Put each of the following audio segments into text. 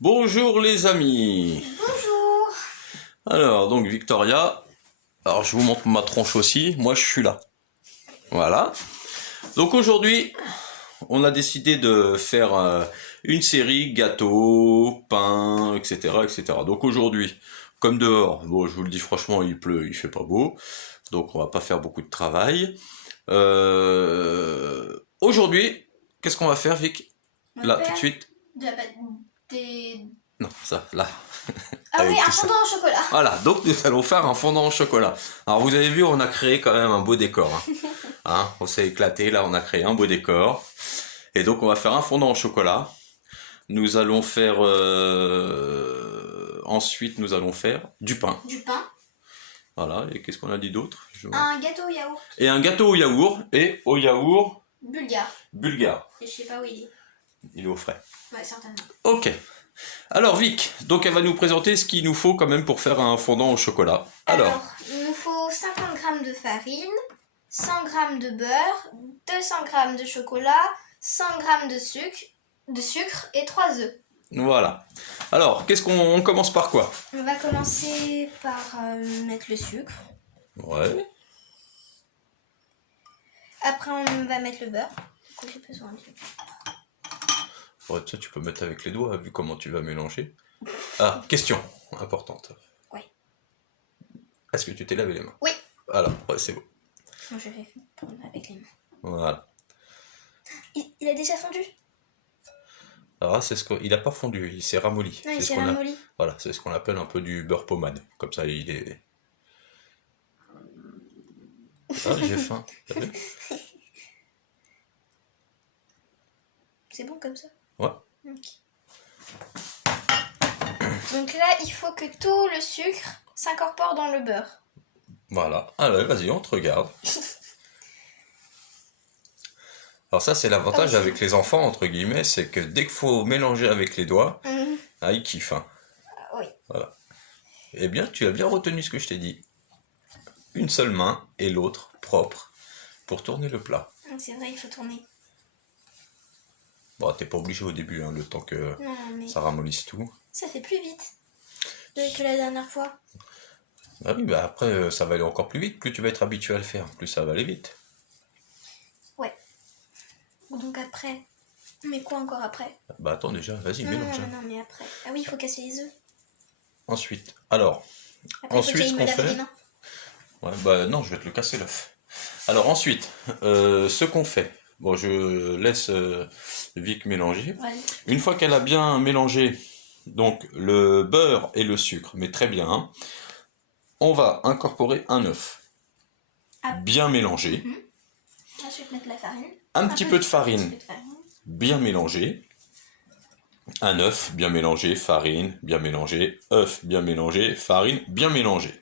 Bonjour les amis. Bonjour. Alors donc Victoria, alors je vous montre ma tronche aussi, moi je suis là. Voilà. Donc aujourd'hui, on a décidé de faire une série gâteaux, pain, etc., etc. Donc aujourd'hui, comme dehors, bon je vous le dis franchement, il pleut, il fait pas beau, donc on va pas faire beaucoup de travail. Aujourd'hui, qu'est-ce qu'on va faire, Vic? Là, tout de suite. Des... Non, ça, là. Ah oui, Avec un tout ça. fondant au chocolat. Voilà, donc nous allons faire un fondant au chocolat. Alors vous avez vu, on a créé quand même un beau décor. On s'est éclaté, là on a créé un beau décor. Et donc on va faire un fondant au chocolat. Nous allons faire... Ensuite nous allons faire du pain. Du pain. Voilà, et qu'est-ce qu'on a dit d'autre? Un gâteau au yaourt. Et un gâteau au yaourt, et au yaourt... Bulgare. Bulgare. Et je sais pas où il est. Il est au frais. Ouais, certainement. Ok. Alors Vic, donc elle va nous présenter ce qu'il nous faut quand même pour faire un fondant au chocolat. Alors, il nous faut 50 g de farine, 100 g de beurre, 200 g de chocolat, 100 g de sucre et 3 œufs. Voilà. Alors, on commence par quoi? On va commencer par mettre le sucre. Ouais. Après, on va mettre le beurre. Du coup, j'ai besoin de... Ouais, ça, tu peux mettre avec les doigts, vu comment tu vas mélanger. Ah, question importante. Oui. Est-ce que tu t'es lavé les mains? Oui. Voilà, ouais, c'est beau. Moi, je vais prendre avec les mains. Voilà. Il a déjà fondu? Alors, il n'a pas fondu, il s'est ramolli. Non, il s'est ramolli. Voilà, c'est ce qu'on appelle un peu du beurre pommade. Comme ça, il est... Ah, j'ai faim. T'as vu? C'est bon comme ça? Ouais. Okay. Donc là, il faut que tout le sucre s'incorpore dans le beurre. Voilà. Allez, vas-y, on te regarde. Alors ça, c'est l'avantage avec les enfants, entre guillemets, c'est que dès qu'il faut mélanger avec les doigts, ils kiffent. Oui. Voilà. Eh bien, tu as bien retenu ce que je t'ai dit. Une seule main et l'autre propre pour tourner le plat. C'est vrai, il faut tourner. Bon, t'es pas obligé au début, le temps que ça ramollisse tout. Ça fait plus vite que la dernière fois. Ah oui, bah après, ça va aller encore plus vite. Plus tu vas être habitué à le faire, plus ça va aller vite. Ouais. Donc après, mais quoi encore après? Bah attends déjà, vas-y, mélange. Non, mais après. Ah oui, il faut casser les œufs. Ensuite, alors, après, ensuite, ce qu'on fait... les mains. Ouais, bah non, je vais te le casser l'œuf. Alors ensuite, ce qu'on fait... Bon, je laisse Vic mélanger. Ouais. Une fois qu'elle a bien mélangé donc le beurre et le sucre, mais très bien, on va incorporer un œuf. Bien mélangé. Ensuite, mettre la farine. Un petit peu de farine. Bien mélangé. Un œuf bien mélangé, farine bien mélangé, œuf bien mélangé, farine bien mélangé.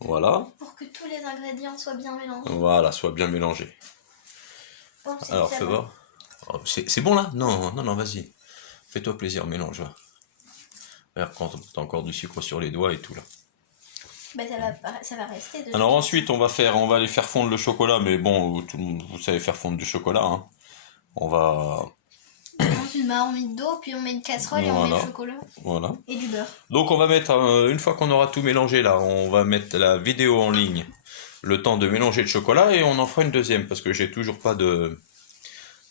Voilà. Pour que tous les ingrédients soient bien mélangés. Voilà, soit bien mélangés. Bon, alors, fais voir. Oh, c'est bon là? Non, non, non, vas-y. Fais-toi plaisir, mélange. Regarde quand t'as encore du sucre sur les doigts et tout là. Bah, ça va rester. Alors ensuite, on va aller faire fondre le chocolat, mais bon, vous savez faire fondre du chocolat. On va... Dans une marmite d'eau, puis on met une casserole et on met le chocolat. Voilà. Et du beurre. Donc on va mettre, une fois qu'on aura tout mélangé là, on va mettre la vidéo en ligne, le temps de mélanger le chocolat, et on en fera une deuxième, parce que j'ai toujours pas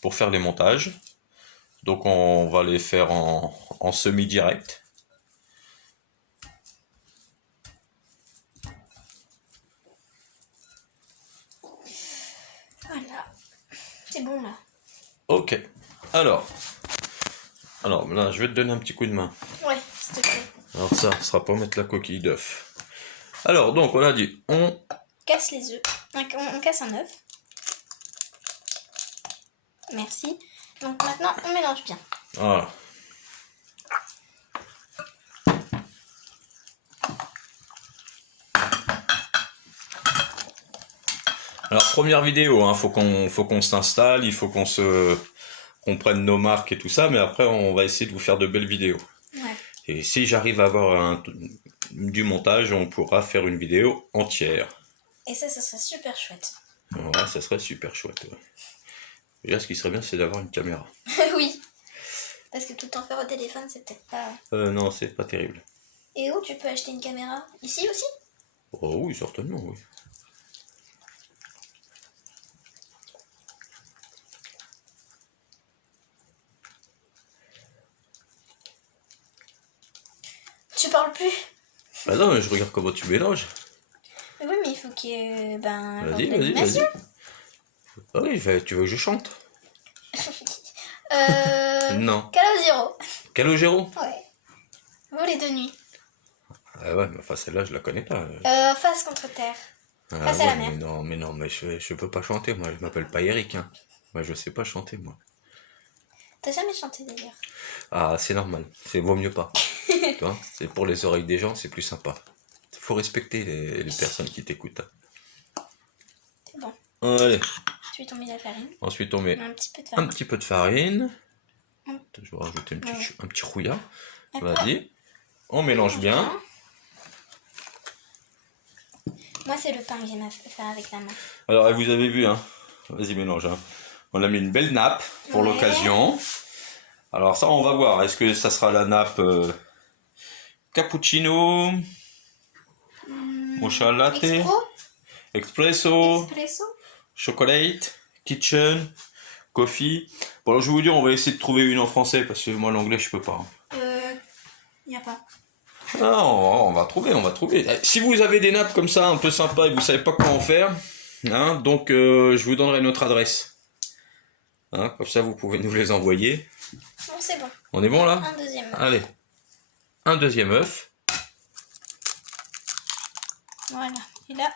pour faire les montages. Donc on va les faire en semi-direct. Voilà. C'est bon là. Ok. Alors là, je vais te donner un petit coup de main. Ouais, s'il te plaît. Alors ça sera pour mettre la coquille d'œuf. Alors, donc, on a dit, on casse les œufs. On casse un œuf. Merci. Donc maintenant, on mélange bien. Voilà. Alors, première vidéo, faut qu'on s'installe, il faut qu'on prenne nos marques et tout ça, mais après, on va essayer de vous faire de belles vidéos. Ouais. Et si j'arrive à avoir du montage, on pourra faire une vidéo entière. Et ça serait super chouette. Ouais, ça serait super chouette. Ouais. Déjà, ce qui serait bien, c'est d'avoir une caméra. Oui. Parce que tout le temps faire au téléphone, c'est peut-être pas... Non, c'est pas terrible. Et où tu peux acheter une caméra? Ici aussi? Oh oui, certainement, oui. Tu parles plus? Ah non, mais je regarde comment tu mélanges. Mais oui, mais il faut qu'il y ait Vas-y, vas-y, l'animation. vas-y. Ah oui, tu veux que je chante? Non. Calogero. Calogero? Ouais. Vous les deux nuits. Ah ouais, mais enfin celle-là, je la connais pas. Face contre terre. Ah Face à la ouais, mer. mais non, mais je peux pas chanter, moi. Je m'appelle pas Eric, hein. Moi, je sais pas chanter, moi. T'as jamais chanté d'ailleurs. Ah, c'est normal. Vaut mieux pas. Tu vois, c'est pour les oreilles des gens, c'est plus sympa. Faut respecter les personnes qui t'écoutent. C'est bon. Allez. Ensuite, on met la farine. Ensuite, on met Un petit peu de un farine. petit peu de farine. Hum. Je vais rajouter Ouais. un petit rouillard. Après, Vas-y. On mélange bien. Moi, c'est le pain que j'aime faire avec la main. Alors, vous avez vu, hein. Vas-y, mélange. Hein. On a mis une belle nappe pour Ouais. l'occasion. Alors ça, on va voir. Est-ce que ça sera la nappe cappuccino, mocha latte, espresso, chocolate, kitchen, coffee. Bon, alors je vais vous dire, on va essayer de trouver une en français parce que moi l'anglais je peux pas. Y a pas. Non, on va trouver, on va trouver. Si vous avez des nappes comme ça un peu sympas et que vous savez pas comment en faire, hein, donc je vous donnerai notre adresse. Hein, comme ça vous pouvez nous les envoyer. Non, c'est bon. On est bon là? Un deuxième. Allez, un deuxième œuf. Voilà. Et là,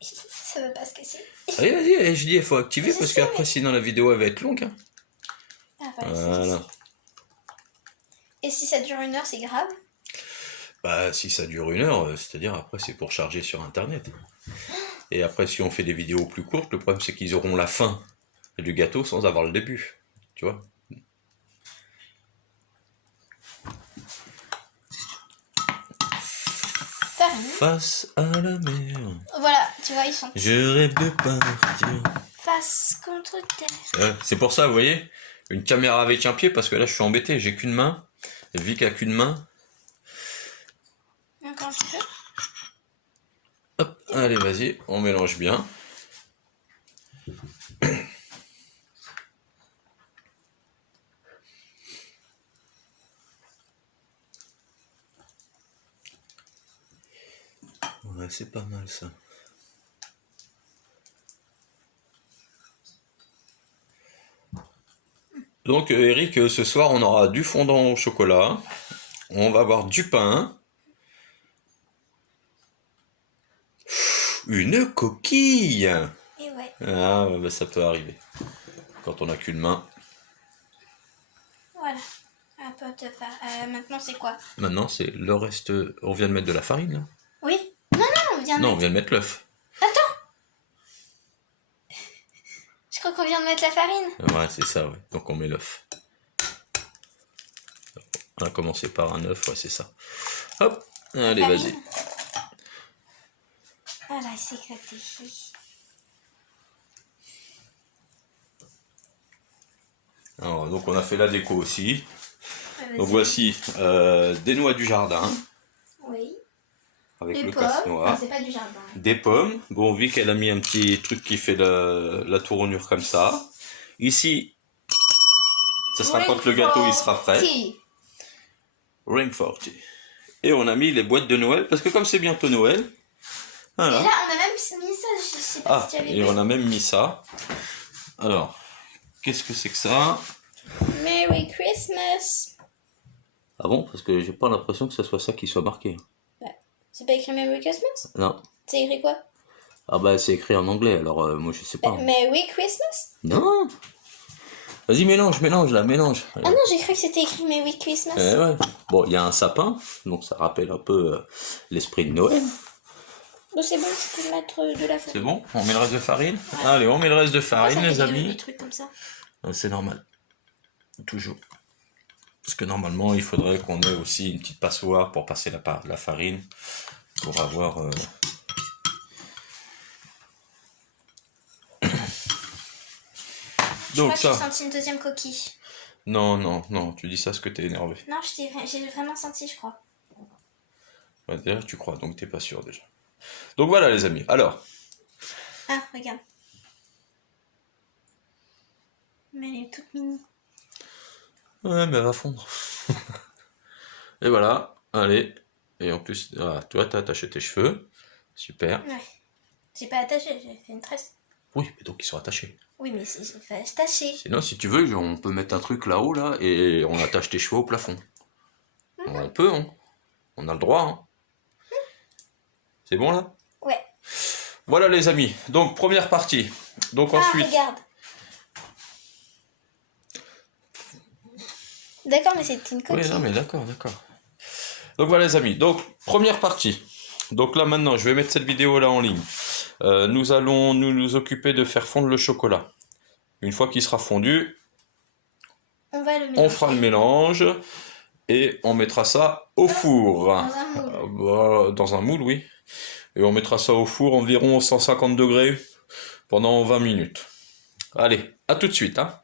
ça veut pas se casser. Allez, vas-y, je dis, il faut activer Je parce sais, qu'après, sinon la vidéo elle va être longue. Hein. Ah, voilà, Voilà. Et si ça dure 1 heure, c'est grave? Bah, si ça dure 1 heure, c'est-à-dire après, c'est pour charger sur internet. Et après, si on fait des vidéos plus courtes, le problème c'est qu'ils auront la fin du gâteau sans avoir le début. Tu vois? Farine. Face à la mer, Voilà, tu vois, ils sont je rêve de partir. face contre terre. C'est pour ça, vous voyez, une caméra avec un pied, parce que là, je suis embêté, j'ai qu'une main. Vic a qu'une main. Encore un petit peu. Hop, allez, vas-y, on mélange bien. Ouais, c'est pas mal ça. Donc Eric, ce soir on aura du fondant au chocolat, on va avoir du pain, une coquille. Et ouais. Ah bah, ça peut arriver quand on n'a qu'une main. Voilà. Un peu de farine. Maintenant, c'est quoi? Maintenant c'est le reste, on vient de mettre de la farine là. Oui. Non, on vient de Non, on mettre... vient de mettre l'œuf. Je crois qu'on vient de mettre la farine. Ouais, c'est ça, ouais. Donc on met l'œuf. On a commencé par un œuf, ouais, c'est ça. Hop, allez, Farine. vas-y. Voilà, c'est éclaté. Alors, donc on a fait la déco aussi. Vas-y. Donc voici des noix du jardin Oui. avec Les le pommes. casse-noix. Ah, c'est pas du jardin. Des pommes. Bon, vu qu'elle a mis un petit truc qui fait la tournure comme ça. Ici, ça sera quand le gâteau il sera prêt. Si. Ring 40. Et on a mis les boîtes de Noël parce que comme c'est bientôt Noël. Et Voilà. là, on a même mis ça. Je sais pas Ah, si tu avais et vu. on a même mis ça. Alors, qu'est-ce que c'est que ça? Merry Christmas. Ah bon? Parce que j'ai pas l'impression que ce soit ça qui soit marqué. C'est pas écrit Merry Christmas? Non. C'est écrit quoi? Ah bah c'est écrit en anglais, alors moi je sais pas. Merry Christmas? Non. Vas-y, mélange là, mélange. Ah non, j'ai cru que c'était écrit Merry Christmas. Ouais. Bon, il y a un sapin, donc ça rappelle un peu l'esprit de Noël. Bon, c'est bon, je peux mettre de la farine. C'est bon? On met le reste de farine? Allez, on met le reste de farine, les Des amis. trucs comme ça. C'est normal. Toujours. Parce que normalement, il faudrait qu'on ait aussi une petite passoire pour passer la farine. Pour avoir... Je Donc crois que j'ai ça, senti une deuxième coquille. Non, non, non, tu dis ça parce que t'es énervé. Non, j'ai vraiment senti, je crois. Ouais, déjà, tu crois, donc t'es pas sûr déjà. Donc voilà les amis, alors, Ah, regarde. Mais elle est toute mini. ouais, mais elle va fondre. Et voilà, allez, et en plus, ah, toi, t'as attaché tes cheveux, super. Ouais. J'ai pas attaché, j'ai fait une tresse. Oui, mais donc ils sont attachés. Oui, mais j'ai fait attacher. Sinon, si tu veux, on peut mettre un truc là-haut, là, et on attache tes cheveux au plafond. On peut, hein. On a le droit, hein. C'est bon, là? Ouais. Voilà, les amis. Donc, première partie. Donc, Ah, ensuite... regarde. D'accord, mais c'est une coquille. Oui, non, mais d'accord, d'accord. Donc, voilà, les amis. Donc, première partie. Donc, là, maintenant, je vais mettre cette vidéo-là en ligne. Nous allons nous occuper de faire fondre le chocolat. Une fois qu'il sera fondu, On va le mélanger. on fera le mélange et on mettra ça au four. Dans un moule. Dans un moule, oui. Et on mettra ça au four environ 150 degrés pendant 20 minutes. Allez, à tout de suite, hein.